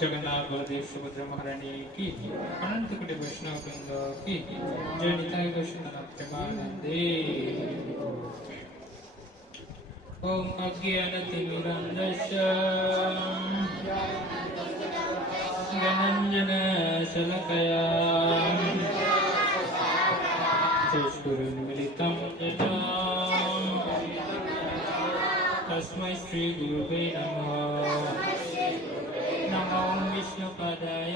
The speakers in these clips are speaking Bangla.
जगन्नाथ बलदेव सुभद्रा महारानी की अनंत कोटि वैष्णव वृंद की जय निताय वैष्णवनाथ प्रेमानंदे। ओम अज्ञानतिमिरन्धस्य ज्ञानाञ्जनशलाकया चक्षुरुन्मीलितं येन तस्मै श्रीगुरुवे नमः। नमो विष्णुपदाय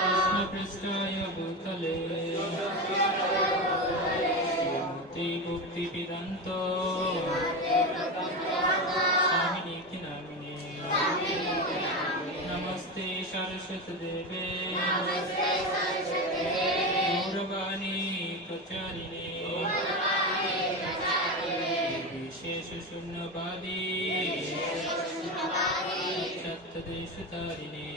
कृष्णपृष्ठाय भूतले श्रीमती भक्तिवेदान्त स्वामिनीति नामिने नमस्ते सरस्वती देवे गौरवाणी प्रचारिणे विशेष शून्यवादी सत्यदेशतारिणे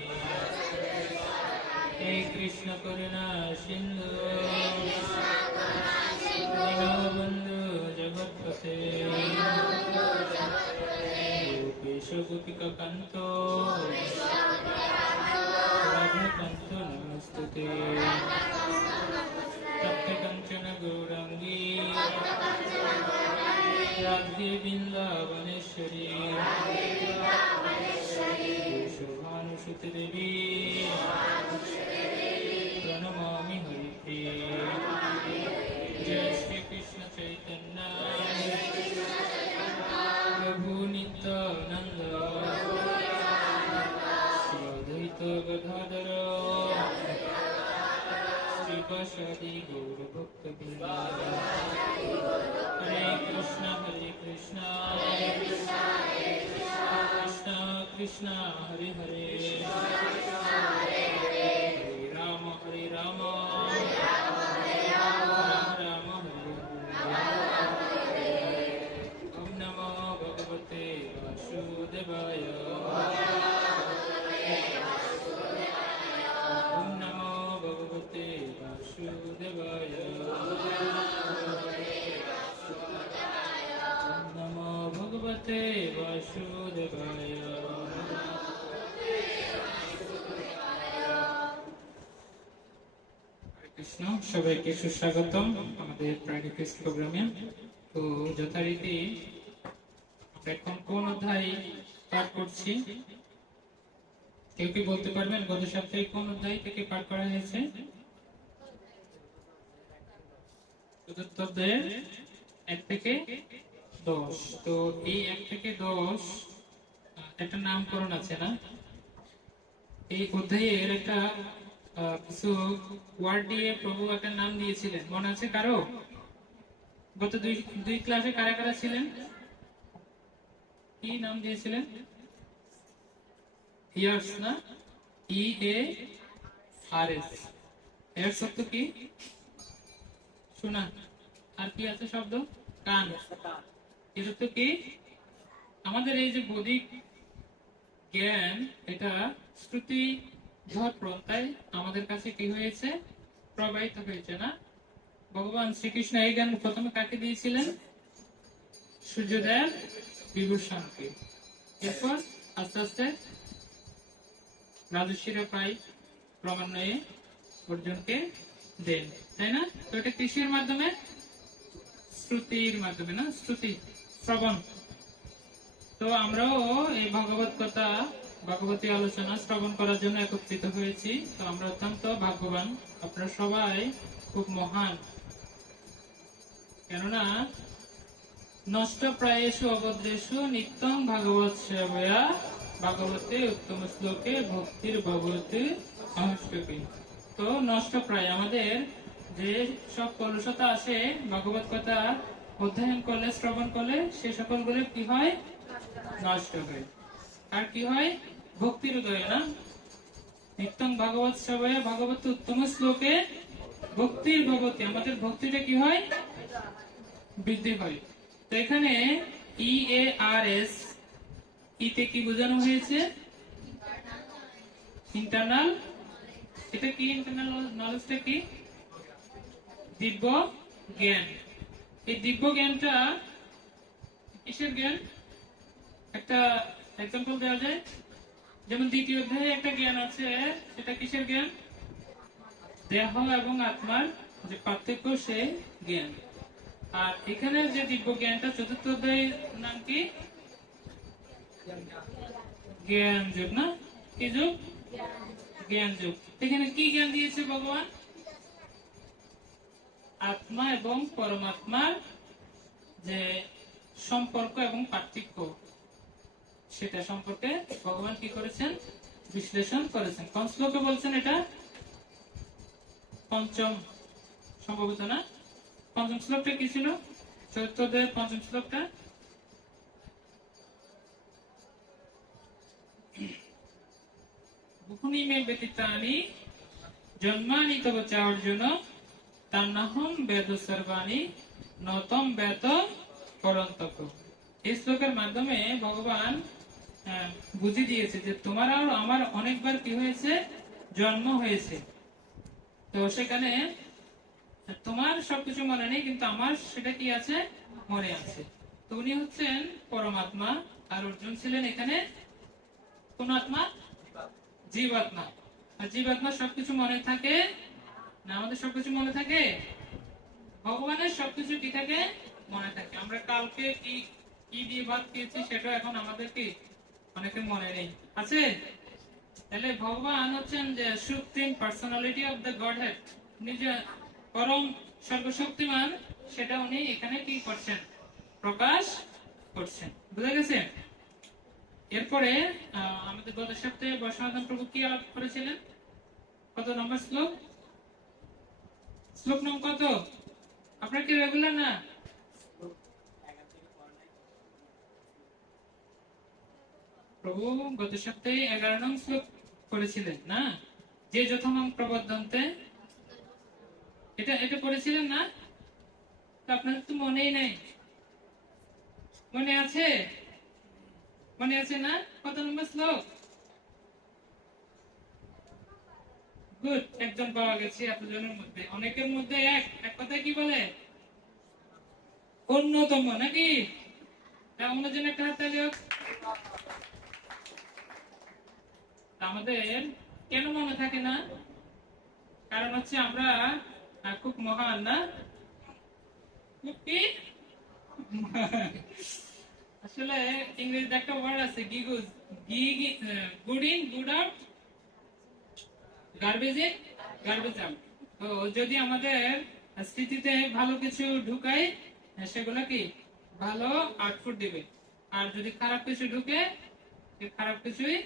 हे कृष्ण करुणा सिंधु दीनबन्धु जगत्पते गोपेश गोपिका कान्तो राधाकान्तो नमस्तुते तप्तकाञ्चन गौराङ्गी राधे वृन्दावनेश्वरी शोभानुसुते देवी प्रणमामि हरिप्रिये। जय श्री कृष्ण चैतन्य प्रभु नित्यानंद श्री अद्वैत गदाधर श्रीवासादि गौरभक्तवृन्द। हरे कृष्ण कृष्ण कृष्ण हरे हरे राम राम हरे हरे। ओम नमो भगवते वासुदेवाय ओम नमो भगवते वासुदेवाय ओम नमो भगवते वासुदेवाय। কৃষ্ণ সবাইকে সুস্বাগতম আমাদের প্রাইভেট টেস্ট প্রোগ্রামে। তো যথারীতি এখন কোন অধ্যায় পাঠ করছি কেউ কি বলতে পারবেন? গত সপ্তাহে কোন অধ্যায় থেকে পাঠ করা হয়েছে? চতুর্থ অধ্যায়ে 1 থেকে 10। তো এই 1 থেকে 10 একটা নামকরণ আছে না? এই অধ্যায়ের একটা কিছু ওয়ার্ড দিয়ে প্রভু একটা নাম দিয়েছিলেন, মনে আছে কারো? গত দুই দুই ক্লাসে কারা কারা ছিলেন? কি নাম দিয়েছিলেন? ইয়ার্স না? EARS। এর শব্দ কি? শোনা। আর কি আছে শব্দ? কান। এর অর্থ কি? আমাদের এই যে বৌদ্ধিক জ্ঞান, এটা শ্রুতি ধর প্রন্থায় আমাদের কাছে কি হয়েছে? প্রবাহিত হয়েছে না? ভগবান শ্রীকৃষ্ণ এই জ্ঞান প্রথমে কাকে দিয়েছিলেন? সূর্যদেব বিভূষণকে। এরপর আস্তে আস্তে রাজস্বীরা প্রায় ক্রমান্বয়ে অর্জুনকে দেন, তাই না? তো এটা কৃষির মাধ্যমে, শ্রুতির মাধ্যমে না, শ্রুতি শ্রবণ। তো আমরাও এই ভগবত কথা, ভগবতী আলোচনা শ্রবণ করার জন্য একত্রিত হয়েছি। তো আমরা অত্যন্ত ভাগ্যবান, আপনারা সবাই খুব মহান। কেননা নষ্ট প্রায়েষু অভদ্রেষু নিত্যং ভাগবত সেবয়া ভাগবতে উত্তম শ্লোকে ভক্তির ভগবতী অহস্টকী। তো নষ্ট প্রায় আমাদের যে সব কলুষতা আসে ভগবত কথা অধ্যয়ন করলে, শ্রবণ করলে, সে সকলগুলো কি হয়? নষ্ট হয়। আর কি হয়? ভক্তির উদয় না? নিত্যং ভাগবত সেবয়া ভাগবত উত্তম শ্লোকে ভক্তির ভগবতী, আমাদের ভক্তিটা কি হয়? বৃদ্ধি হয়। তো এখানে EARS, ইতে কি বোঝানো হয়েছে? ইন্টারনাল। এটা কি? ইন্টারনাল নলেজটা কি? দিব্য জ্ঞান। এই দিব্য জ্ঞানটা কিসের জ্ঞান? একটা এক্সাম্পল দেওয়া যায়। যেমন দ্বিতীয় অধ্যায়ে একটা জ্ঞান আছে, সেটা কিসের জ্ঞান? দেহ এবং আত্মার যে পার্থক্য, সে জ্ঞান। আর এখানে যে দিব্য জ্ঞানটা, চতুর্থ অধ্যায়ের নাম কি? জ্ঞান যুগ না? কি যুগ? জ্ঞান যুগ। এখানে কি জ্ঞান দিয়েছে ভগবান? আত্মা এবং পরমাত্মার যে সম্পর্ক এবং পার্থক্য, সেটা সম্পর্কে ভগবান কি করেছেন? বিশ্লেষণ করেছেন। কোন শ্লোকে বলছেন এটা? পঞ্চম সম্ভবত না? পঞ্চম শ্লোকটা কি ছিল? চতুর্থ অধ্যায়ের পঞ্চম শ্লোকটা বুকুনি মে ব্যতীতানি জন্মানি তব চা অর্জুন তান্নাহম বেদ সর্বাণি নতম বেদ পরন্তক। এই শ্লোকের মাধ্যমে ভগবান বুঝিয়ে দিয়েছে যে তোমার আর আমার অনেকবার কি হয়েছে? জন্ম হয়েছে। তো সেখানে তোমার সবকিছু মনে নেই, কিন্তু আমার সেটা কি আছে? মনে আছে। তো উনি হচ্ছেন পরমাত্মা, আর অর্জুন ছিলেন এখানে কোন আত্মা? জীবাত্মা। আর জীবাত্মা সবকিছু মনে থাকে না? আমাদের সবকিছু মনে থাকে? ভগবানের সবকিছু কি থাকে? মনে থাকে। আমরা কালকে কি কি দিয়ে ভাত খেয়েছি সেটা এখন আমাদের কি অনেকে মনে নেই, আছে? তাহলে ভগবান হচ্ছেন যে supreme personality of the Godhead, নিজে পরম সর্বশক্তিমান, সেটা উনি এখানে কি করছেন? প্রকাশ করছেন। বুঝা গেছে? এরপরে আমাদের গত সপ্তাহে বর্ষানাথন প্রভু কি আলাপ করেছিলেন? কত নম্বর শ্লোক? শ্লোক নম্বর কত? আপনার কি রেগুলার না? প্রভু গত সপ্তাহে 11 নং শ্লোক করেছিলেন না? যে যথামং প্রবদ্ধন্তে, এটা এটা পড়েছিলেন না? আপনার তো মনেই নেই। মনে আছে? মনে আছে না? কত নম্বর শ্লোক? গুড, একজন পাওয়া গেছে এতজনের মধ্যে। অনেকের মধ্যে এক এক কথায় কি বলে? অন্যতম নাকি? অন্যজন একটা হাততালি হোক। আমাদের কেন মনে থাকে না? কারণ হচ্ছে আমরা খুব মহান না? খুব কি? আসলে ইংরেজিতে একটা ওয়ার্ড আছে, গিগুজ, good in good out, garbage in garbage out. তো যদি আমাদের স্মৃতিতে ভালো কিছু ঢুকাই, সেগুলো কি ভালো আউটপুট দিবে। আর যদি খারাপ কিছু ঢুকে, খারাপ কিছুই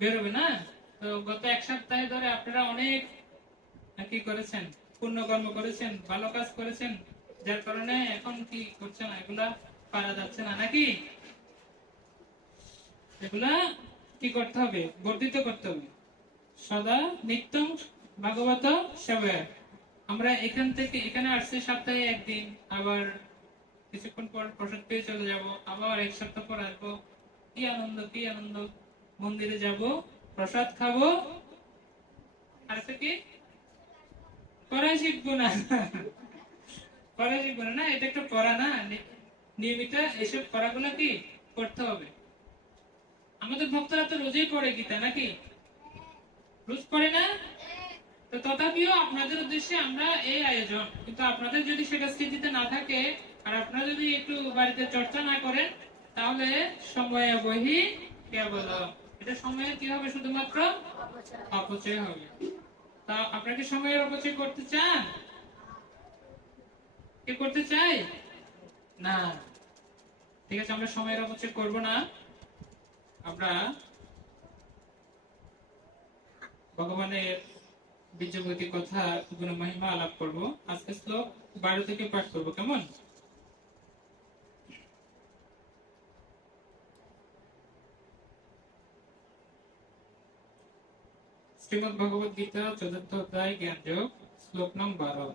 বেরোবে না? তো গত এক সপ্তাহে ধরে আপনারা অনেক কি করেছেন, পুণ্যকর্ম করেছেন, ভালো কাজ করেছেন, যার কারণে এখন কি করছে না, এগুলা পারা যাচ্ছে না নাকি? এগুলা কি করতে হবে, বর্ধিত করতে হবে। সদা নিত্যং ভাগবত সেবায়। আমরা এখানে আসছি সপ্তাহে একদিন, আবার কিছুক্ষণ পর প্রসাদ পেয়ে চলে যাব, আবার এক সপ্তাহ পর আসবো। কি আনন্দ, কি আনন্দ! মন্দিরে যাব, প্রসাদ খাবো, আর কি পড়া শিখবো না। পড়া শিখবো না, এটা একটা পড়া না। নিয়মিত এসব পড়াগুলো কি করতে হবে। আমাদের ভক্তরা তো রোজই পড়ে গীতা নাকি? রোজ পড়ে না? তো তথাপিও আপনাদের উদ্দেশ্যে আমরা এই আয়োজন, কিন্তু আপনাদের যদি সেটা স্মৃতিতে না থাকে, আর আপনারা যদি একটু বাড়িতে চর্চা না করেন, তাহলে সময় বহি কেবল, এটা সময়ের কি হবে, শুধুমাত্র অপচয় হবে। তা আপনাকে সময়ের অপচয় করতে চান? কে করতে চাই না? ঠিক আছে, আমরা সময়ের অপচয় করব না। আমরা ভগবানের বীর্যবতী কথা, গুণ মহিমা আলাপ করব। আজকে শ্লোক 12 থেকে পাঠ করব, কেমন? শ্রীমদ ভগবদ গীতা ৪র্থ অধ্যায় জ্ঞান যোগ, শ্লোক নং 12।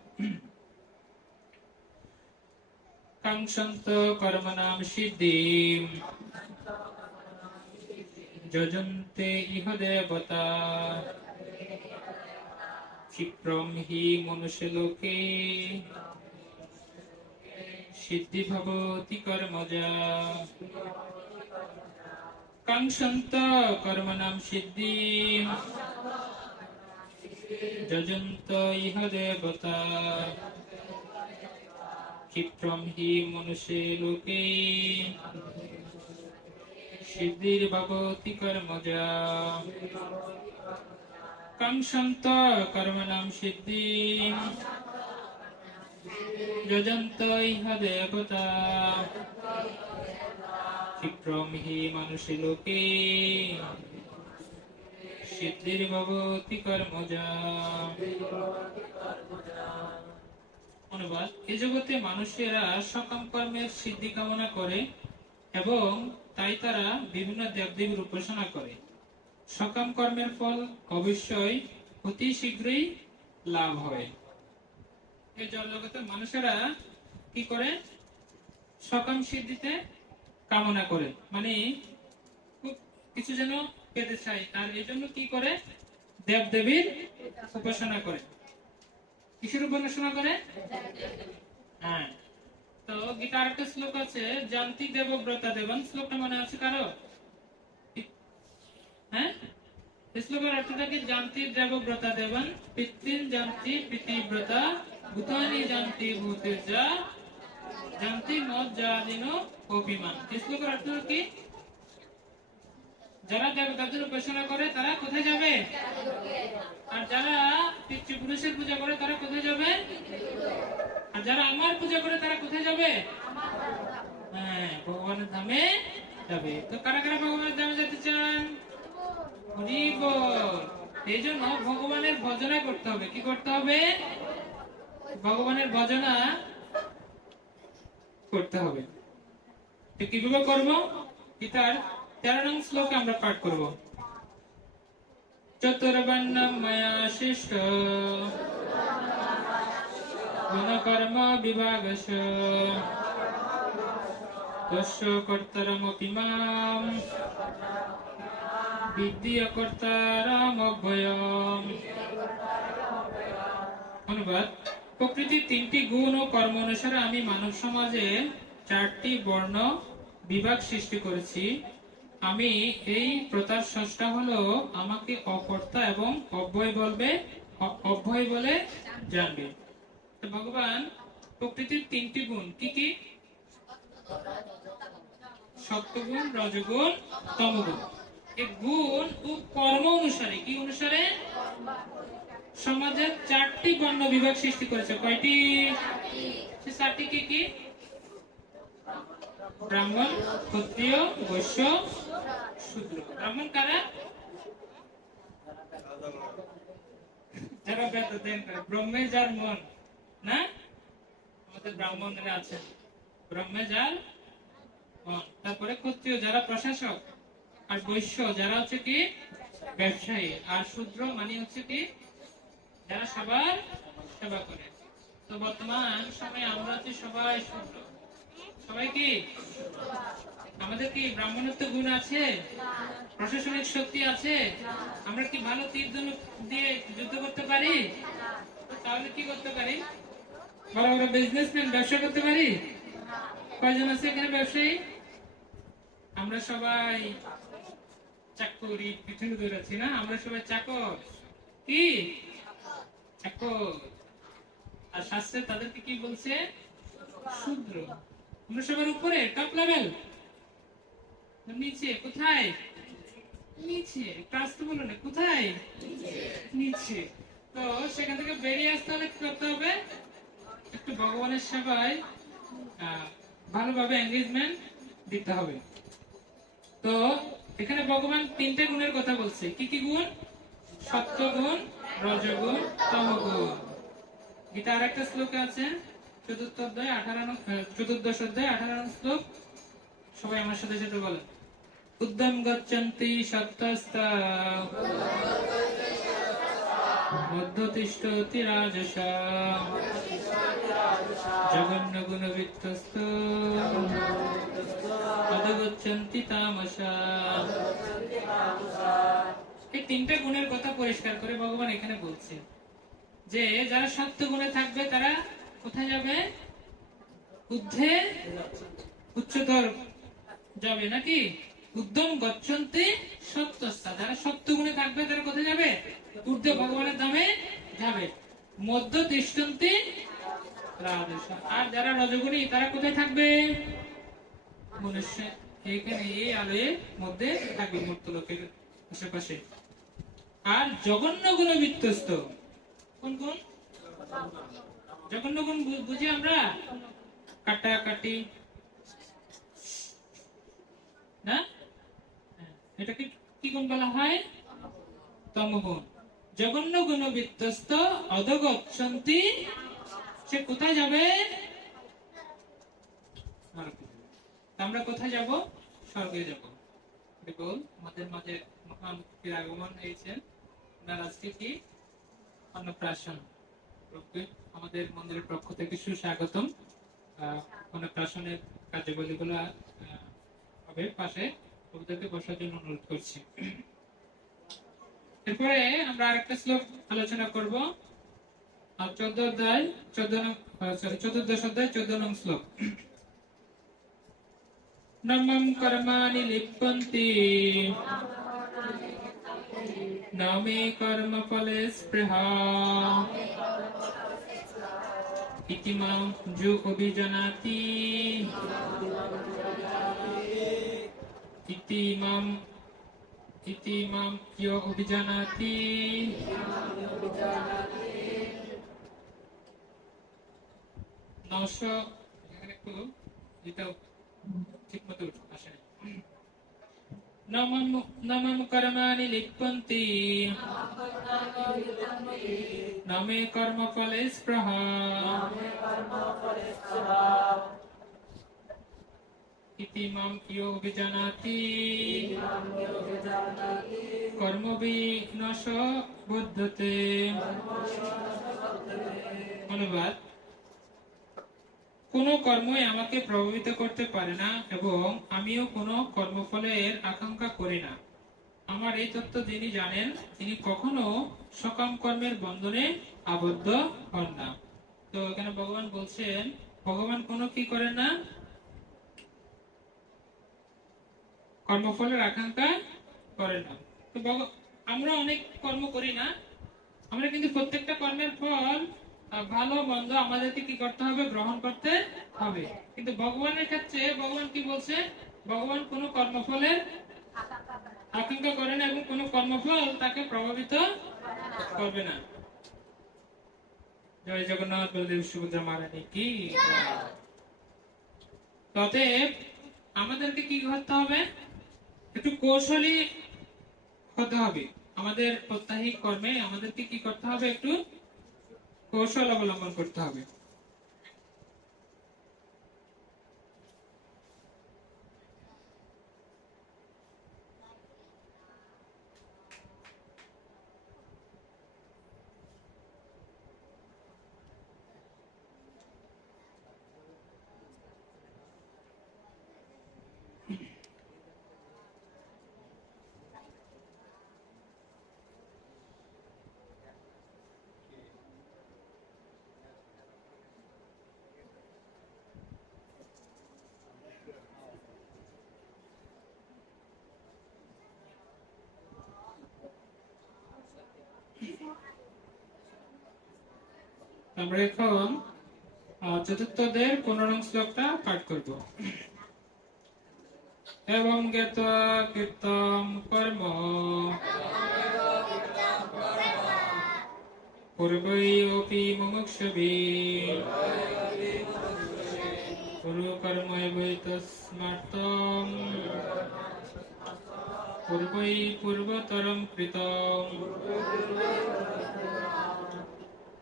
কাঙ্ক্ষন্ত কর্মণাম সিদ্ধিম যজন্তে ইহ দেবতা ক্ষিপ্রম হি মনুষ্য লোকে সিদ্ধি ভবতি কর্মজা। কাঙ্ক্ষন্ত কর্মণাম সিদ্ধিম যজন্ত ইহ দেবতা ক্ষিপ্রম হি মনুষ্য লোকে সিদ্ধির ভবতি কর্মজা। কাঙ্ক্ষন্ত কর্মণাম সিদ্ধিম যজন্ত ইহ দেবতা ক্ষিপ্রম হি মনুষ্য লোকে সিদ্ধির ভবতি কর্মজা। অনুবাদ: এই জগতে মানুষেরা সকাম কর্মের সিদ্ধি কামনা করে এবং তাই তারা বিভিন্ন দেবদেবীর উপাসনা করে। সকাম কর্মের ফল অবশ্যই অতি শীঘ্রই লাভ হয়। এই জগতে মানুষেরা কি করে? সকাম সিদ্ধিতে কামনা করে, মানে খুব কিছু যেন পেতে চায়, আর এই জন্য কি করে? দেবদেবীর উপাসনা করে। কিসের উপাসনা করে? হ্যাঁ। তো গীতার একটা শ্লোক আছে, জান্তি দেবব্রতা দেবন। শ্লোকটা মনে আছে কারো? হ্যাঁ, শ্লোকের অর্থটা কি? জান্তি দেবব্রতা দেবন পিতৃন জান্তি পিতৃব্রতা ভূতানি জান্তি ভূতেজা জান্তি মদ জাদিনো অভিমান। শ্লোকের অর্থ কি? যারা দেবতাদের উপাসনা করে তারা কোথায় যাবে? আর যারা পিতৃপুরুষের পূজা করে তারা কোথায় যাবে? আর যারা আমার পূজা করে তারা কোথায় যাবে? হ্যাঁ, ভগবানের ধামে যাবে। তো কারা কারা ভগবানের ধামে যেতে চান? হরি বল। এই জন্য ভগবানের ভজনা করতে হবে। কি করতে হবে? ভগবানের ভজনা করতে হবে। তো কিভাবে করবো? গীতার 13 নং শ্লোকে আমরা পাঠ করব। চতুর্বর্ণম ময়া সৃষ্ট গুণকর্ম বিভাগশ তস্য কর্তারমপি মাম বিদ্ধি অকর্তারমভয়ম। অনুবাদ: প্রকৃতির 3টি গুণ ও কর্ম অনুসারে আমি মানব সমাজে 4টি বর্ণ বিভাগ সৃষ্টি করেছি। আমি এই প্রতার স্রষ্টা হলো আমাকে অকর্তা এবং অব্যয় বলে জানবে। ভগবান প্রকৃতির 3টি গুণ কি কি? সত্যগুণ, রজগুণ, তমগুণ। এই গুণ ও কর্ম অনুসারে, কি অনুসারে? সমাজের 4টি বর্ণ বিভাগ সৃষ্টি করেছে। কয়টি? 4টি কি কি? ব্রাহ্মণ, ক্ষত্রিয়, বৈশ্য, শূদ্র। ব্রাহ্মণ কারা? যারা বেদ অধ্যয়ন করে, ব্রহ্মে যার মন, না? আমাদের ব্রাহ্মণরা আছে, ব্রহ্মে যার মন। তারপরে ক্ষত্রিয় যারা প্রশাসক, আর বৈশ্য যারা হচ্ছে কি ব্যবসায়ী, আর শূদ্র মানে হচ্ছে কি যারা সবার সেবা করে। তো বর্তমান সময়ে আমরা হচ্ছে সবাই শূদ্র। সবাই কি? আমাদের কি ব্রাহ্মণত্ব গুণ আছে? প্রশাসনিক শক্তি আছে? আমরা কি ভালো তীর ধনুক দিয়ে যুদ্ধ করতে পারি? তাহলে কি করতে পারি? বড় বড় বিজনেসম্যান ব্যবসা করতে পারি? কয়জন আছে এখানে ব্যবসায়ী? আমরা সবাই চাকরি পিছনে দৌড়াচ্ছি, না? আমরা সবাই চাকর। কি চাকর? আর শাস্ত্রে তাদেরকে কি বলছে? শূদ্র। আমরা সবার উপরে, টপ লেভেল। নিচে কোথায়? নিচে। ক্লাস তো বলো না, কোথায়? নিচে। তো সেখান থেকে বেরিয়ে আসতে হলে কি করতে হবে? একটু ভগবানের সেবায় ভালোভাবে এঙ্গেজমেন্ট দিতে হবে। তো এখানে ভগবান তিনটে গুণের কথা বলছে। কি কি গুণ? সত্যগুণ, রজগুণ, তমগুণ। গীতা আর একটা শ্লোকে আছে, চতুর্দশ অধ্যায় 18 নং শ্লোক। সবাই আমার সাথে সাথে বলেন। উদ্যম গচ্ছন্তি সত্যস্তা মধ্যতিষ্ঠতি রাজসা জঘন্য গুণবিত্তস্ত অধগচ্ছন্তি তামসা। এই তিনটা গুণের কথা পরিষ্কার করে ভগবান এখানে বলছে যে যারা সত্য গুণে থাকবে তারা কোথায় যাবে? ঊর্ধ্বে, উচ্চতর যাবে, নাকি? উদ্যম গচ্ছন্তি সত্যস্তা। যারা সত্য গুণে থাকবে তারা কোথায় যাবে? ঊর্ধ্বে, ভগবানের ধামে যাবে। মধ্য তিষ্ঠন্তি রাজসা। আর যারা রজগুণী তারা কোথায় থাকবে? মনুষ্য এখানে এই আলোয়ের মধ্যে থাকবে, মূর্ত লোকের আশেপাশে। আর জঘন্য গুণ বিত্তস্ত। কোন গুণ? জঘন্য গুণ বুঝি আমরা? কাটাকাটি, না? এটাকে কি গুণ বলা হয়? তমগুণ। জঘন্য গুণ বিত্তস্ত অধগচ্ছন্তি। সে কোথায় যাবে? আমরা কোথায় যাব? স্বর্গে যাব। দেখুন আমাদের মাঝে মহামুক্তির আগমন হয়েছেন। ওনার আজকে কি অন্নপ্রাশন। আমাদের মন্দিরের পক্ষ থেকে সুস্বাগতম। অন্নপ্রাশনের কার্যাবলীগুলো হবে পাশে, ওদেরকে বসার জন্য অনুরোধ করছি। এরপরে আমরা আরেকটা শ্লোক আলোচনা করব। 14 অধ্যায় 14 নং শ্লোক। নমঃ কর্মাণি লিপ্যন্তি নমে কর্মফলে স্পৃহা ইতি মাং যো অভিজানাতি ইতি মাং ইয়ো অভিজানাতি। ঠিকমতো আসে। নমঃ কর্মাণি লিপ্যন্তি নমে কর্মফলে স্পৃহা ইতি মাং ইয়ো অভিজানাতি কর্মবিঘ্নশ বুদ্ধতে। অনুবাদ: কোন কর্মই আমাকে প্রভাবিত করতে পারে না এবং আমিও কোনো কর্মফলের আকাঙ্ক্ষা করি না। আমার এই তত্ত্ব যিনি জানেন তিনি কখনো সকাম কর্মের বন্ধনে আবদ্ধ হন না। তো এখানে ভগবান বলছেন ভগবান কোনো কি করেন না? কর্মফলের আকাঙ্ক্ষা করেন না। তো আমরা অনেক কর্ম করি না, আমরা কিন্তু প্রত্যেকটা কর্মের ফল ভালো মন্দ আমাদেরকে কি করতে হবে? গ্রহণ করতে হবে। কিন্তু ভগবানের ক্ষেত্রে ভগবান কি বলছে? ভগবান কোন কর্মফলের আকাঙ্ক্ষা করে না এবং কোন কর্মফল তাকে প্রভাবিত করবে না। জয় জগন্নাথ, বলদেব সুভদ্রা মহারানী কি। অতএব আমাদেরকে কি করতে হবে? একটু কৌশলী হতে হবে। আমাদের প্রত্যাহিক কর্মে আমাদেরকে কি করতে হবে, একটু কৌশল অবলম্বন করতে হবে। আমরা এখন চতুর্থ অধ্যায়ের 15 নং শ্লোকটা পাঠ করব। এবং জ্ঞাত্বা কীর্তম কর্ম পূর্বৈরপি মুমুক্ষুভিঃ কুরু কর্মৈবৈতস্মার্থম পূর্বৈ পূর্বতরম কৃতম।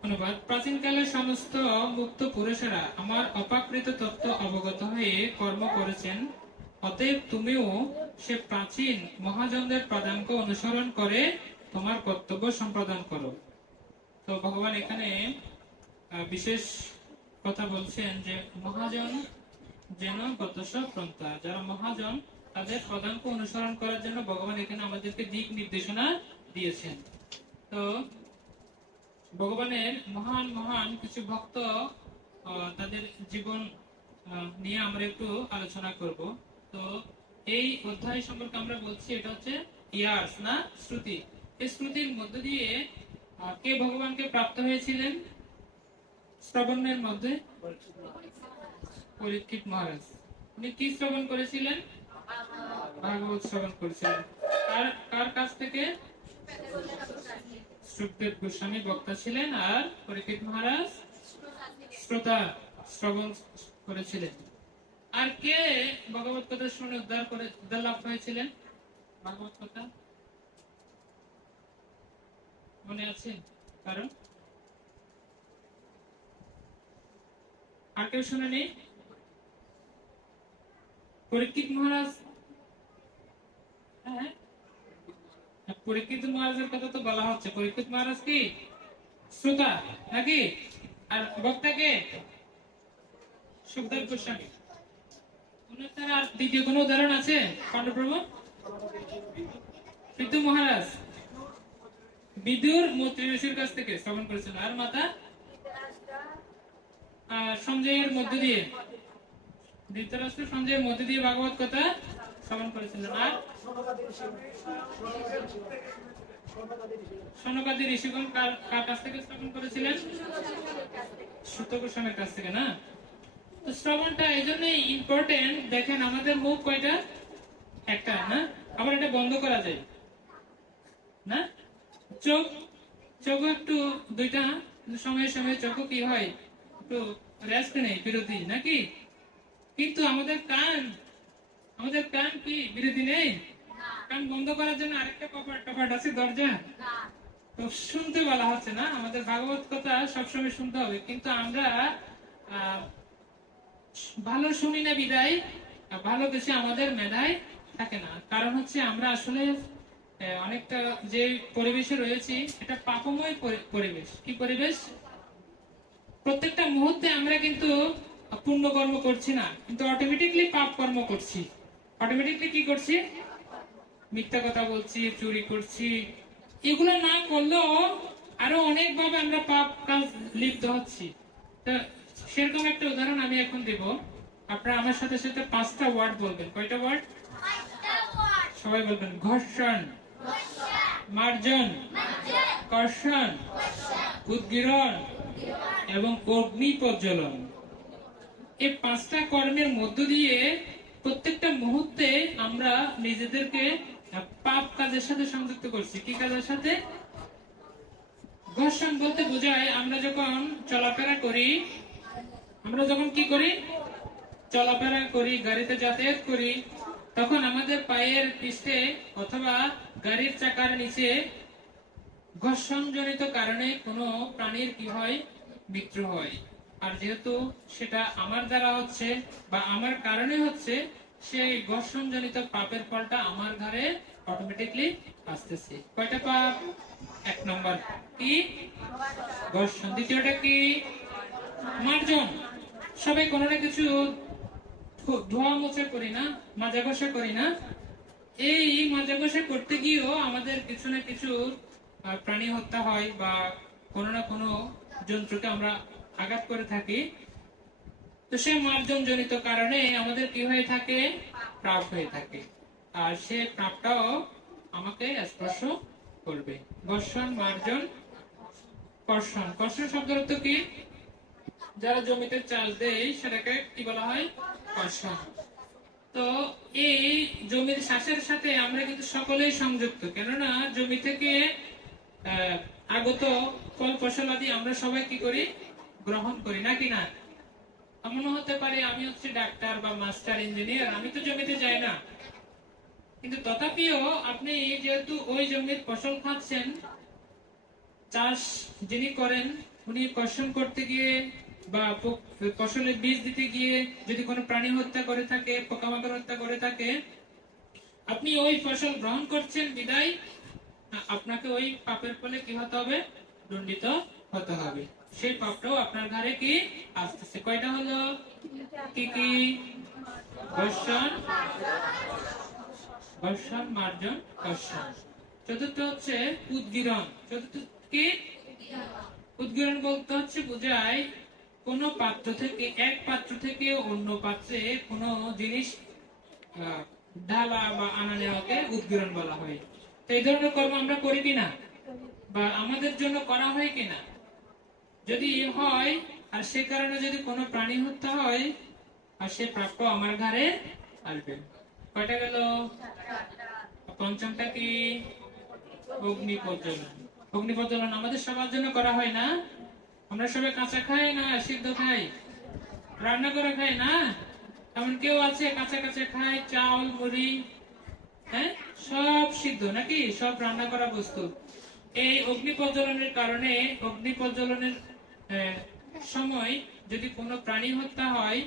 অনুবাদ: প্রাচীনকালে সমস্ত মুক্ত পুরুষেরা আমার অপাকৃত তত্ত্ব অবগত হয়ে কর্ম করেছেন, অতএব তুমিও সে প্রাচীন মহাজনদের পদাঙ্ক অনুসরণ করে তোমার কর্তব্য সম্পাদন করো। তো ভগবান এখানে বিশেষ কথা বলছেন যে মহাজন যেন গতস প্রন্থা, যারা মহাজন তাদের পদাঙ্ক অনুসরণ করার জন্য ভগবান এখানে আমাদেরকে দিক নির্দেশনা দিয়েছেন। তো ভগবানের মহান মহান কিছু ভক্ত তাদের জীবন নিয়ে আমরা একটু আলোচনা করব। তো এই অধ্যায় সম্পর্কে আমরা বলছি এটা হচ্ছে ইয়ার্স না শ্রুতি। এই শ্রুতির মধ্য দিয়ে কে ভগবানকে প্রাপ্ত হয়েছিলেন? শ্রবণের মধ্যে পরীক্ষিত মহারাজ। উনি কি শ্রবণ করেছিলেন? ভাগবত শ্রবণ করেছিলেন। কার কাছ থেকে? সুখদেব গোস্বামী বক্তা ছিলেন, আর পরীক্ষিত মহারাজ শ্রোতা শ্রবণ করেছিলেন। আর কে ভগবত কথা শুনে উদ্ধার লাভ হয়েছিলেন? ভাগবত কথা মনে আছে? কারণ আর কেউ শুনেনি? পরীক্ষিত মহারাজ। হ্যাঁ, পরীক্ষিত মহারাজের কথা তো বলা হচ্ছে। পরীক্ষিত মহারাজ কি শ্রোতা নাকি? আর বক্তা কে? সুখদেব গোস্বামী। আর দ্বিতীয় কোন উদাহরণ আছে? পাণ্ডবপ্রভু, পৃথু মহারাজ বিদুর মৈত্রী ঋষির কাছ থেকে শ্রবণ করেছেন, আর মাতা সঞ্জয়ের মধ্য দিয়ে, ধৃতরাষ্ট্র সঞ্জয়ের মধ্য দিয়ে ভাগবত কথা শ্রবণ করেছিলেন। আর সনকাদি ঋষিগণ কার কাছ থেকে শ্রবণ করেছিলেন? সুত গোস্বামীর কাছ থেকে না? তো শ্রবণটা এই জন্যই ইম্পর্টেন্ট। দেখেন আমাদের মুখ কয়টা? একটা না? আবার এটা বন্ধ করা যায় না? চোখ একটু দুইটা, সময়ে সময়ে চোখ কি হয়, একটু রেস্ট নেই, বিরতি নাকি? কিন্তু আমাদের কান কি বিরতি নেই? কান বন্ধ করার জন্য আরেকটা কপাট আছে, দরজা। তো শুনতে বলা হচ্ছে না, আমাদের ভাগবত কথা সবসময় শুনতে হবে। কিন্তু আমরা ভালো শুনি না বিদায় ভালো কিছু আমাদের মেধায় থাকে না। কারণ হচ্ছে আমরা আসলে অনেকটা যে পরিবেশে রয়েছি এটা পাপময় পরিবেশ। কি পরিবেশ? প্রত্যেকটা মুহূর্তে আমরা কিন্তু পুণ্য কর্ম করছি না, কিন্তু অটোমেটিকলি পাপ কর্ম করছি। অটোমেটিকলি কি করছি? মিথ্যা কথা বলছি, চুরি করছি। এগুলো না করলেও আরো অনেক ভাবে আমরা পাপ কাজ লিপ্ত হচ্ছি। সেরকম একটা উদাহরণ আমি এখন দেব। আপনারা আমার সাথে সাথে 5টা ওয়ার্ড বলবেন। কয়টা ওয়ার্ড? সবাই বলবেন। ঘর্ষণ, মার্জন, কর্ষণ, উদ্গীরণ এবং অগ্নি প্রজ্বলন। এই 5টা কর্মের মধ্য দিয়ে প্রত্যেকটা মুহূর্তে আমরা নিজেদেরকে পাপ কাজের সাথে সংযুক্ত করছি। কি কাজের সাথে? ঘর্ষণ বলতে বোঝায় আমরা যখন চলাফেরা করি, আমরা যখন কি করি? চলাফেরা করি, গাড়িতে যাতায়াত করি, তখন আমাদের পায়ের পৃষ্ঠে অথবা গাড়ির চাকার নিচে ঘর্ষণজনিত কারণে কোনো প্রাণীর কি হয়, মৃত্যু হয়। আর যেহেতু সেটা আমার দ্বারা হচ্ছে বা আমার কারণে হচ্ছে, সেই ঘর্ষণজনিত পাপের ফলটা আমার ঘরে অটোমেটিকলি আসতেছে। কয়টা পাপ? এক নম্বর কি? ঘর্ষণ। দ্বিতীয়টা কি? মার্জন। সবাই কোনো না কিছু ধোয়া মোছা করি না, মাজা ঘষা করি না? এই মাজা ঘষা করতে গিয়েও আমাদের কিছু না কিছু প্রাণী হত্যা হয় বা কোনো না কোনো জন্তুকে আমরা আঘাত করে থাকি। তো সে মার্জন জনিত কারণে আমাদের কি হয়ে থাকে? পাপ হয়ে থাকে। আর সে পাপটাও আমাকে স্পর্শ করবে। ঘর্ষণ, মার্জন, কর্ষণ। কর্ষণ শব্দের অর্থ কি? যারা জমিতে চাষ দেয় সেটাকে কি বলা হয়? কর্ষণ। তো এই জমির চাষের সাথে আমরা কিন্তু সকলেই সংযুক্ত, কেননা জমি থেকে আহ, আগত ফল ফসলাদি আমরা সবাই কি করি? গ্রহণ করি, নাকি না? এমনও হতে পারে আমি হচ্ছে ডাক্তার বা মাস্টার ইঞ্জিনিয়ার, আমি তো জমিতে যাই না, কিন্তু তথাপিও আপনি যেহেতু ওই জমির ফসল খাচ্ছেন, চাষ যিনি করেন উনি কর্ষণ করতে গিয়ে বা ফসলের বীজ দিতে গিয়ে যদি কোনো প্রাণী হত্যা করে থাকে, পোকামাকড় হত্যা করে থাকে, আপনি ওই ফসল গ্রহণ করছেন বিদায় আপনাকে ওই পাপের ফলে কি হতে হবে? দণ্ডিত হতে হবে। সেই পাপটাও আপনার ঘরে কি আসতেছে? কয়টা হলো? কি কি? ঘর্ষণ, ঘর্ষণ, মার্জন, কর্ষণ। চতুর্থ হচ্ছে উদ্গীরণ। চতুর্থ কি? উদ্গীরণ বলতে হচ্ছে বোঝায় কোন পাত্র থেকে, এক পাত্র থেকে অন্য পাত্রে কোন জিনিস ঢালা বা আনা নেওয়াকে উদ্গীরণ বলা হয়। তো এই ধরনের কর্ম আমরা করি কিনা বা আমাদের জন্য করা হয় কিনা? যদি হয় আর সে কারণে যদি কোনো প্রাণী হত্যা হয়, আর সে প্রাপ্য আমার ঘরে আসবে। কয়টা গেল? পঞ্চমটা কি? অগ্নি প্রজ্বলন। অগ্নি প্রজ্বলন আমাদের সবার জন্য করা হয় না? আমরা সবাই কাঁচা খাই না সিদ্ধ খাই? রান্না করে খাই না? এমন কেউ আছে কাঁচা কাঁচা খায় চাল মুড়ি? হ্যাঁ, সব সিদ্ধ নাকি? সব রান্না করা বস্তু। এই অগ্নি প্রজ্বলনের কারণে, অগ্নি প্রজ্বলনের সময় যদি কোনো প্রাণী হত্যা হয়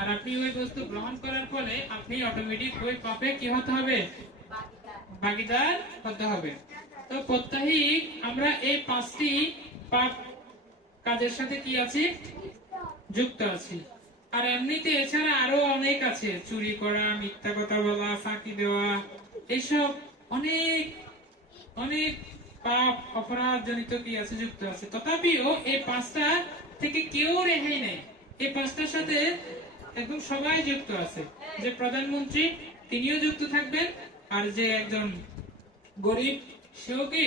আর আপনি ওই বস্তু গ্রহণ করার ফলে আপনি অটোমেটিক ওই পাপে কি হতে হবে? ভাগীদার হতে হবে। তো প্রত্যাহিক আমরা এই পাঁচটি পাপ কাজের সাথে কি আছি? যুক্ত আছি। আর এমনিতে এছাড়া আরো অনেক আছে, চুরি করা, মিথ্যা কথা বলা, ফাঁকি দেওয়া, এইসব অনেক অনেক পাপ অপরাধ জনিত কি আছে? যুক্ত আছে। তথাপিও এই পাঁচটা থেকে কেউ রেহাই নেই। এই পাঁচটার সাথে একদম সবাই যুক্ত আছে। যে প্রধানমন্ত্রী তিনিও যুক্ত থাকবেন, আর যে একজন গরিব সেও কি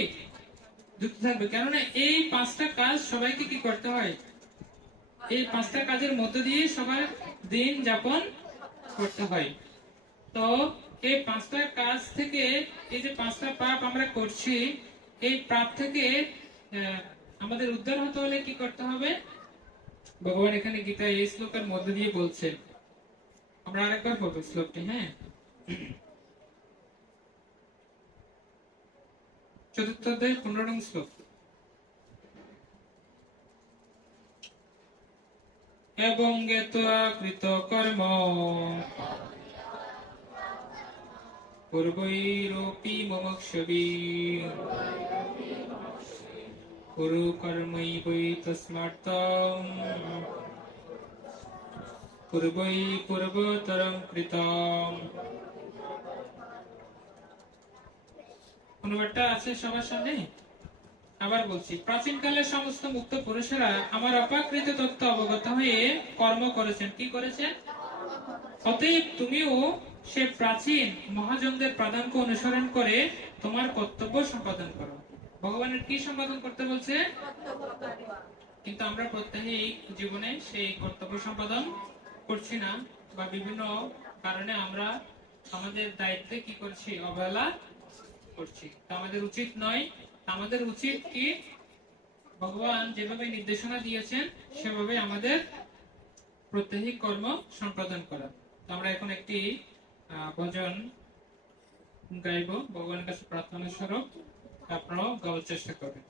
যুক্ত থাকবে, কেননা এই পাঁচটা কাজ সবাইকে কি করতে হয়? এই পাঁচটা কাজের মধ্য দিয়ে সবার দিন যাপন করতে হয়। তো এই পাঁচটা কাজ থেকে, এই যে পাঁচটা পাপ আমরা করছি, এই পাপ থেকে আমাদের উদ্ধার হতে হলে কি করতে হবে? ভগবান এখানে গীতা এই শ্লোকের মধ্যে দিয়ে বলছেন। আমরা আরেকবার পড়বো শ্লোকটি। হ্যাঁ, চতুর্থ অধ্যায় 15 নং শ্লোক। এবং জ্ঞাত্বা কৃত কর্ম পূর্বৈরপি মুমুক্ষুবিঃ কুরু কর্মৈবৈতস্মার্থম পূর্বৈ পূর্বতরং কৃতম। অনুবাদটা আছে সবার সামনে? আবার বলছি, প্রাচীনকালের সমস্ত মুক্ত পুরুষেরা আমার অপাকৃত তত্ত্ব অবগত হয়ে কর্ম করেছেন। কি করেছেন? অতএব তুমিও সে প্রাচীন মহাজনদের প্রাধান্য অনুসরণ করে তোমার কর্তব্য সম্পাদন করো। ভগবানের কি সম্পাদন করতে বলছে? কিন্তু আমরা প্রত্যেক জীবনে সেই কর্তব্য সম্পাদন করছি না, বা বিভিন্ন কারণে আমরা আমাদের দায়িত্বে কি করছি? অবহেলা করছি। তা আমাদের উচিত নয়। আমাদের উচিত কি? ভগবান যেভাবে নির্দেশনা দিয়েছেন সেভাবে আমাদের প্রত্যেক কর্ম সম্পাদন করা। আমরা এখন একটি ভজন গাইব ভগবানের কাছে প্রার্থনা স্বরূপ। আপনারাও গাওয়ার চেষ্টা করবেন।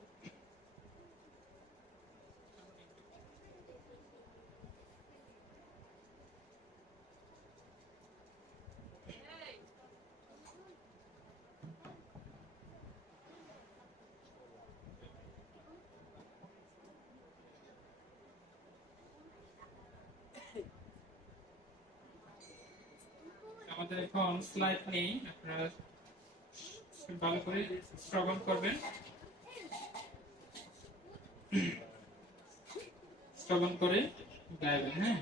আমাদের এখন স্লাইড নেই, আপনারা ভালো করে শ্রবণ করবেন, শ্রবণ করে গাইবেন। হ্যাঁ,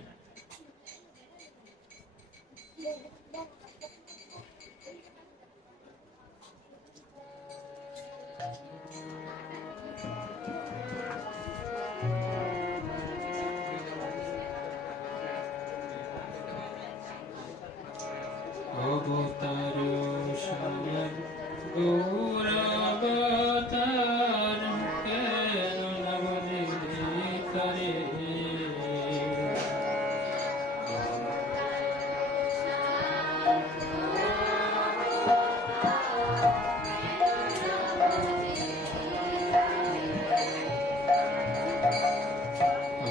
অবতার শয়ন গৌরবতার কেন বলিলি করে।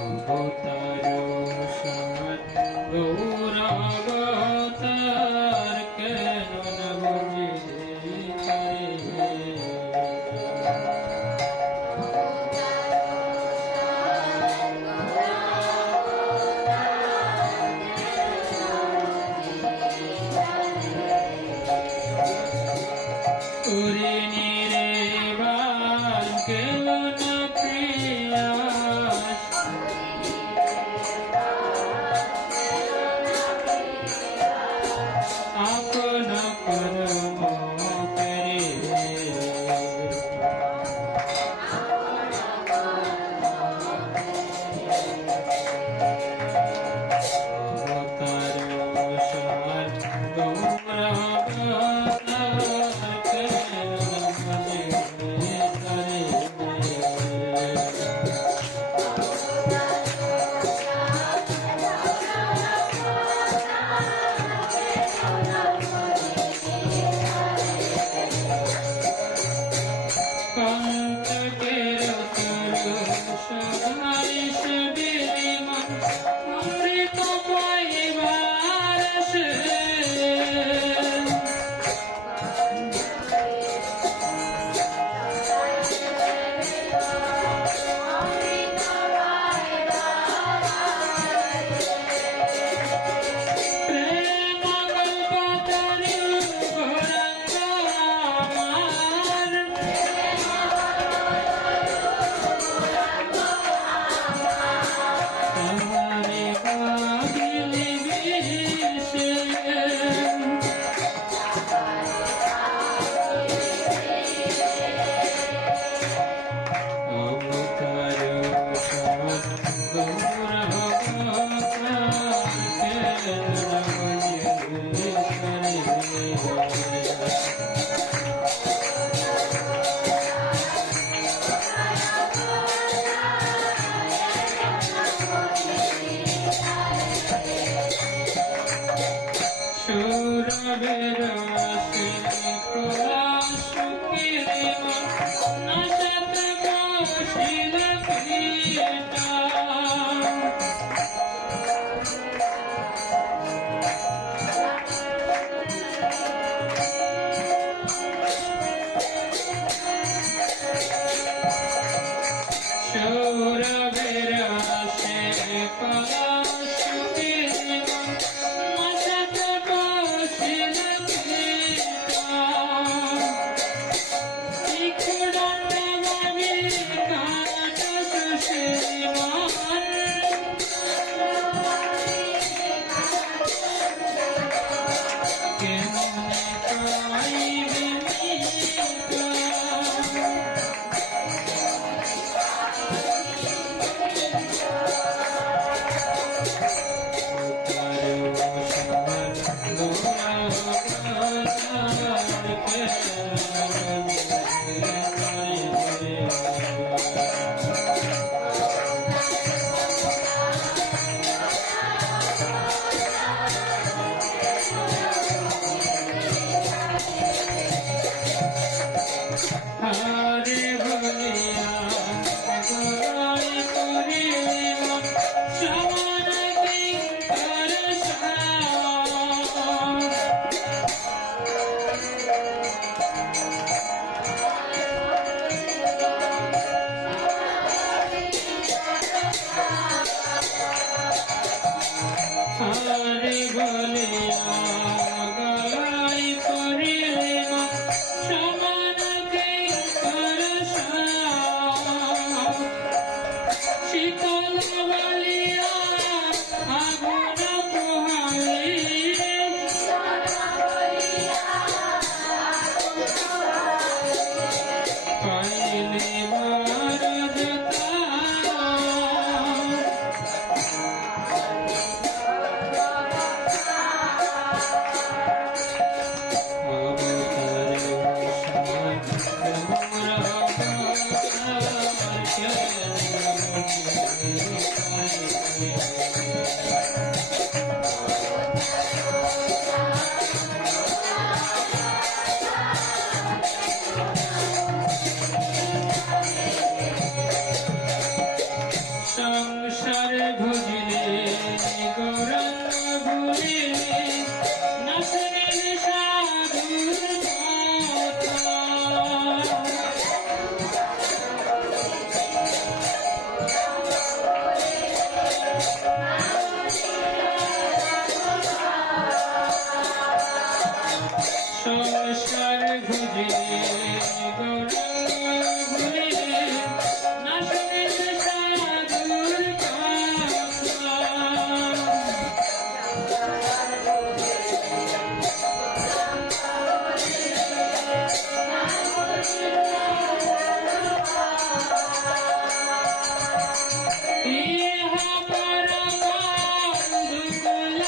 অবতার শয়ন গৌরবতার কেন বলিলি করে। ওরে নিরেবান কেন না প্রিয়াস, আপন কর্ম করে। অবতার শয়ন গৌরবতার কেন বলিলি করে। কণ্টকের তরু সবারিশ বিমান অমৃত পাইবার সে। প্রেম গল্পতারি গৌরাঙ্গ আমার, তাহারে ভাবিলি বিশে। অবতার শয়ন গৌরবতার কেন বলিলি করে। সৌরভের আসে সুখের মন নাশাত বসিল পিতা। সৌরভের আসে সুখের মন নাশাত বসিল পিতা। ইক্ষুদণ্ড ভাবি কাট সুশীল মন, কেমনে পাইবে মিতা। হারে বলিয়া গলায় পড়িলে মা সমানকে পরশা শীতল বলিয়া আগুন পোহালে পাইলে বার যথা সংসারে ভুজিলে গৌরাঙ্গ ভুলিলে নাচনের সাধুর কথা সংসার ভুজিলে গৌরাঙ্গ ভুলিলে নাচনের সাধুর কথা ইহা পরকাল দুকুল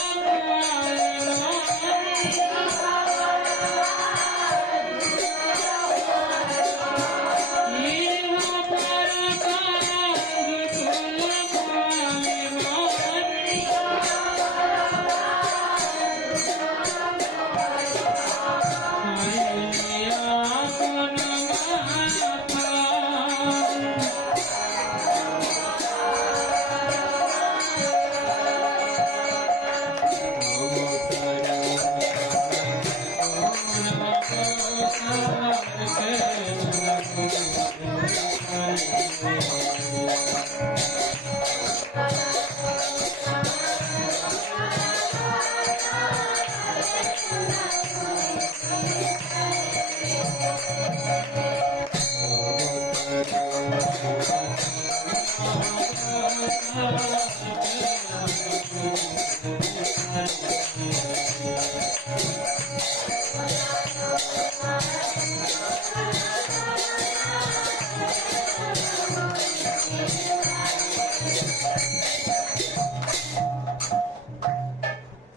ইহা পরকাল দুকুল আপন মাথা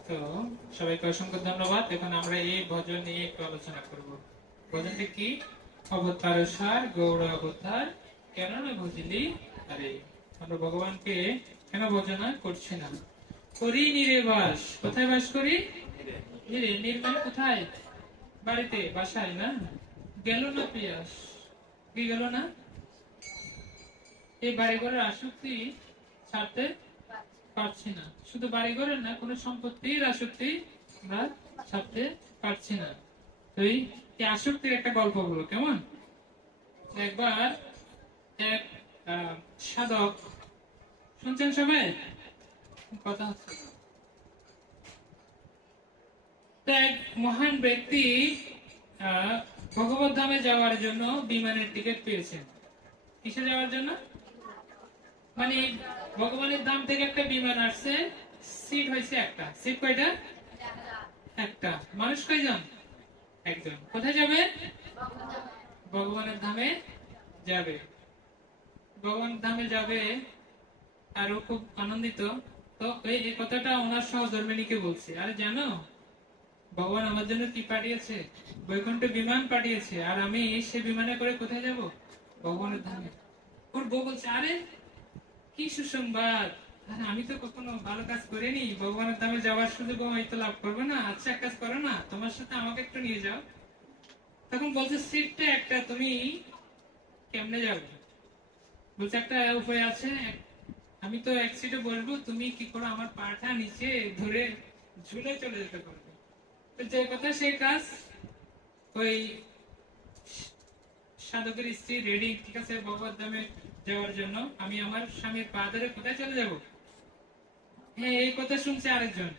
তো সবাইকে অসংখ্য ধন্যবাদ। এখন আমরা এই ভজন নিয়ে একটু আলোচনা করব। ভজনটি কি? অবতার সার গৌর অবতার কেন না বুঝলি। আরে আমরা ভগবানকে কেন ভজনা করছি না? করি নিরে বাস। কোথায় বাস করি? নিরে। নির্মাণ কোথায়? বাড়িতে, বাসায় না? গেল না পিয়াস? কি গেল না? এই বাড়িঘরের আসক্তি ছাড়তে পারছি না। শুধু বাড়িঘরের না, কোন সম্পত্তির আসক্তি আমরা ছাড়তে পারছি না। তো এই আসক্তির একটা গল্প বলো কেমন? একবার এক সাধক, শুনছেন সবাই? কথা হচ্ছে। এক মহান ব্যক্তি ভগবত ধামে যাওয়ার জন্য বিমানের টিকিট পেয়েছেন। কিসে যাওয়ার জন্য? মানে ভগবানের ধাম থেকে একটা বিমান আসছে, সিট হয়েছে একটা। সিট কয়টা? একটা। মানুষ কয়জন? একজন। কোথায় যাবে? ভগবানের ধামে যাবে। ভগবানের ধামে যাবে আর ও খুব আনন্দিত। তো এই কথাটা ওনার সহধর্মিণীকে বলছে, আরে জানো ভগবান আমার জন্য কি পাঠিয়েছে? বৈকুণ্ঠে বিমান পাঠিয়েছে, আর আমি সে বিমানে করে কোথায় যাব? ভগবানের ধামে। ওর বউ বলছে, আরে কি সুসংবাদ, আমি তো কখনো ভালো কাজ করিনি, ভগবানের ধামে যাওয়ার সুযোগ হয়তো লাভ করবো না। আচ্ছা এক কাজ করো না, তোমার সাথে আমাকে একটু নিয়ে যাও। তখন বলছে, সিটটা একটা, তুমি কেমনে যাবে? বলছে, একটা উপায় আছে, আমি তো এক সিটে বসবো, তুমি কি করো আমার পাটা নিচে ধরে ঝুলে চলে যেতে পারবে। তো যে কথা সেই কাজ। ওই সাধকের স্ত্রী রেডি, ঠিক আছে ভগবত ধামে যাওয়ার জন্য। আমি আমার স্বামীর পা ধরে কোথায় চলে যাব? হ্যাঁ, এই কথা শুনছে আরেকজন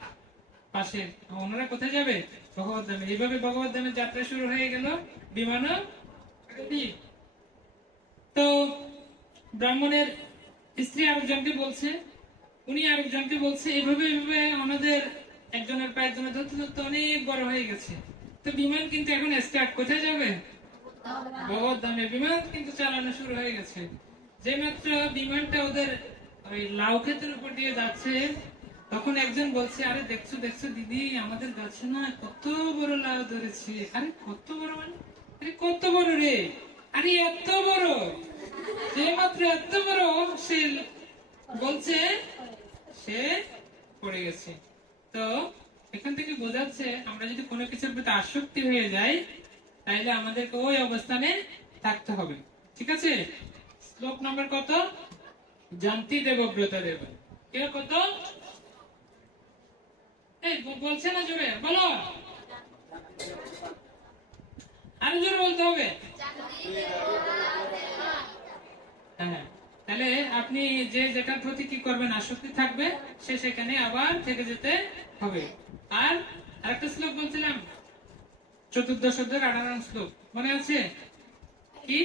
পাশে। ওনারা কোথায় যাবে? ভগবত ধামে। এইভাবে ভগবত ধামের যাত্রা শুরু হয়ে গেল বিমানও। তো ব্রাহ্মণের স্ত্রী আরেকজনকে বলছে, উনি আরেকজনকে বলছে, এভাবে এভাবে আমাদের একজনের পা একজনের ধরতে ধরতে অনেক বড় হয়ে গেছে। তো বিমান কিন্তু এখন স্টার্ট কোথায় যাবে? ভগবত ধামে। বিমান কিন্তু চালানো শুরু হয়ে গেছে। যে মাত্র বিমানটা ওদের ওই লাউ ক্ষেতের উপর দিয়ে যাচ্ছে, তখন একজন বলছে, আরে দেখছো দেখছো দিদি, আমাদের গাছে না কত বড় লাউ ধরেছে। আরে কত বড় মানে? আরে কত বড় রে? আরে এত বড়। যে মাত্র এত বড় সে বলছে সে পড়ে গেছে। তো এখান থেকে বোঝাচ্ছে আমরা যদি কোনো কিছুর প্রতি আসক্তি হয়ে যাই, তাইলে আমাদেরকে ওই অবস্থানে থাকতে হবে। ঠিক আছে? শ্লোক নম্বর কত? জানতি দেবব্রত দেব। কে কত? এই বলছে না জোরে বলো, আরো জোরে বলতে হবে। হ্যাঁ, তাহলে আপনি যে যেটার প্রতি কি করবেন, আসক্তি থাকবে, সে সেখানে আবার থেকে যেতে হবে। আর আরেকটা শ্লোক বলছিলাম, চতুর্দশ অধ্যায় 18 শ্লোক মনে আছে কি?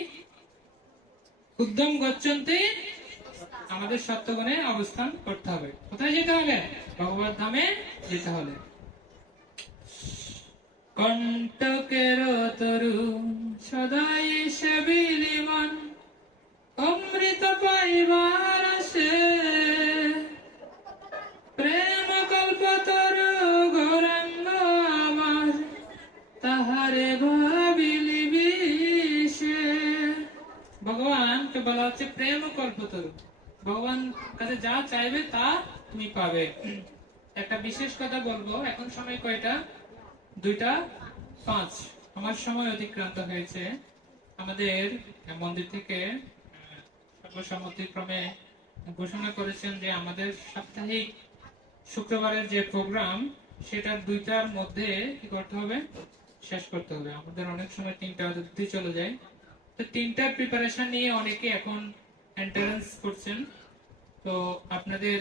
উদ্যম গচ্ছন্তে, আমাদের সত্যগুণে অবস্থান করতে হবে। কোথায় যেতে হবে? ভগবত ধামে যেতে হবে। কণ্টকের তরু সদাই সেবিলি মন, অমৃত পাইবার আসে, প্রেম কল্পতরু গৌরাঙ্গ আমার, তাহারে ভাবিলি বিষে। ভগবানকে বলা হচ্ছে প্রেম কল্পতরু। ভগবান কাছে যা চাইবে তা তুমি পাবে। একটা বিশেষ কথা বলবো, এখন সময় কয়টা? 2:05। আমার সময় অতিক্রান্ত হয়েছে। আমাদের মন্দির থেকে সর্বসম্মতিক্রমে ঘোষণা করেছেন যে আমাদের সাপ্তাহিক শুক্রবারের যে প্রোগ্রাম, সেটা 2টার মধ্যে কি করতে হবে? শেষ করতে হবে। আমাদের অনেক সময় 3টা অবধি চলে যায়। তো 3টার প্রিপারেশন নিয়ে অনেকে এখন এন্ট্রান্স করছেন। তো আপনাদের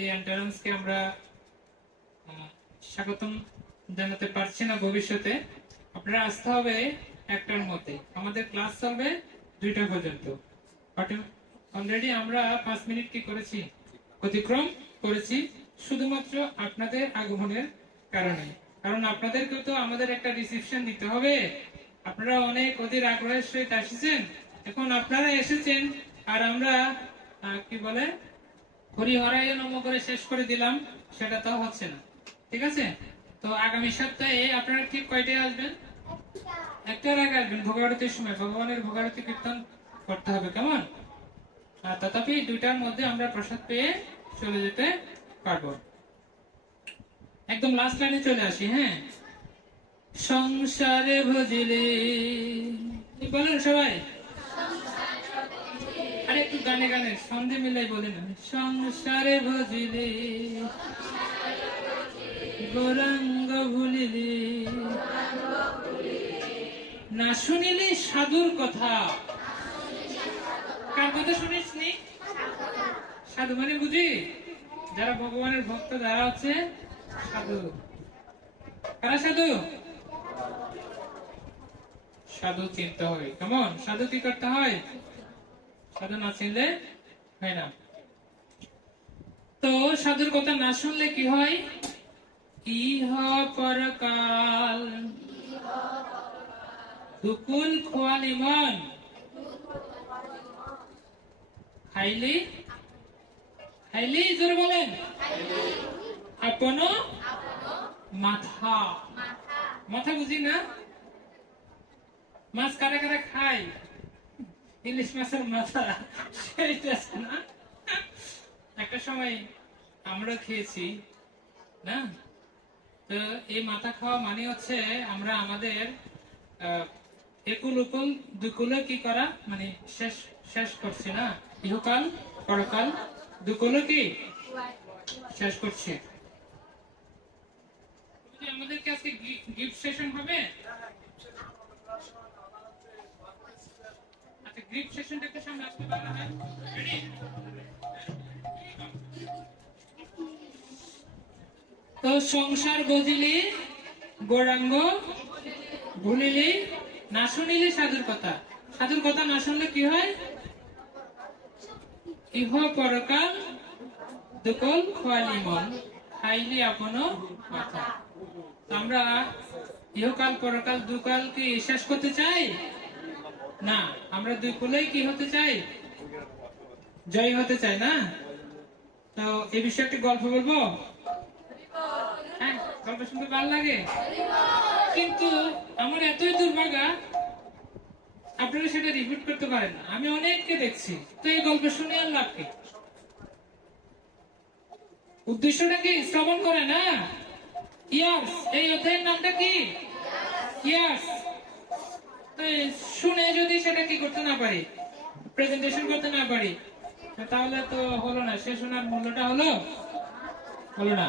এই এন্ট্রান্সকে আমরা স্বাগতম জানাতে পারছি না। ভবিষ্যতে আপনারা আসতে হবে 1টার মধ্যে। আমাদের ক্লাস চলবে 2টা পর্যন্ত। অলরেডি আমরা 5 মিনিট কি করেছি? অতিক্রম করেছি, শুধুমাত্র আপনাদের আগমনের কারণে। কারণ আপনাদেরকেও তো আমাদের একটা রিসিপশন দিতে হবে। আপনারা অনেক অধীর আগ্রহের সহিত এসেছেন। এখন আপনারা এসেছেন আর আমরা কি বলে হরিহরায় নম করে শেষ করে দিলাম, সেটা তো হচ্ছে না। ঠিক আছে? তো আগামী সপ্তাহে আপনারা ঠিক কয়টায় আসবেন? 1টার আগে আসবেন। ভোগারতির সময় ভগবানের ভোগারতি কীর্তন করতে হবে, কেমন? তথাপি 2টার মধ্যে আমরা প্রসাদ পেয়ে চলে যেতে পারবো। একদম লাস্ট লাইনে চলে আসি। হ্যাঁ, সংসারে ভজিলে, বলেন সবাই। আরে একটু গানে গানে সন্ধে মিলাই বলে না। সংসারে ভজিলে গৌরাঙ্গ ভুলিলে, না শুনিলে সাধুর কথা। কার কথা শুনিস নি? সাধু মানে বুঝি যারা ভগবানের ভক্ত, যারা হচ্ছে সাধু। কারা সাধু? সাধু চিনতে হয়। কেমন? সাধু কি করতে হয়? সাধু না চিনলে হয় না। তো সাধুর কথা না শুনলে কি হয়? ইহ পরকাল দুকুল খোয়ালি মন, খাইলি খাইলি, জোরে বলেন, আপন মাথা। মাথা বুঝি না? মাছ কারা কারা খায়? ইলিশ মাছের মাথা, সেইটা না? একটা সময় আমরা খেয়েছি না? তো এই মাথা খাওয়া মানে হচ্ছে আমরা আমাদের একুল উকুল দুকুলে কি করা, মানে শেষ শেষ করছি না? ইহকাল পরকাল দুকুলে কি শেষ করছি। আমাদেরকে আজকে গিফট সেশন হবে। আচ্ছা, গিফট সেশনটাকে সামনে আসতে পারবে না? রেডি? তো সংসার গজিলে গৌরাঙ্গ ভুলিলে, না শুনিলে সাধুর কথা। সাধুর কথা না শুনলে কি হয়? ইহ পরকাল দুকল খোয়ালি মন, খাইলি আপন কথা। আমরা ইহকাল পরকাল দুকাল কি শেষ করতে চাই না, আমরা দুই কুলেই কি হতে চাই? জয়ী হতে চাই না? তো এই বিষয়ে একটি গল্প বলবো। হ্যাঁ, গল্প শুনতে ভালো লাগে, কিন্তু আমার এতই দুর্ভাগা আপনারা সেটা রিপিট করতে পারেন না। আমি অনেককে দেখছি, তো এই গল্প শুনে আর লাভ কি? উদ্দেশ্যটা কি? শ্রবণ করে না? ইয়াস, এই অধ্যায়ের নামটা কি? ইয়াস। শুনে যদি সেটা কি করতে না পারি, প্রেজেন্টেশন করতে না পারি, তাহলে তো হলো না। সে শোনার মূল্যটা হলো না।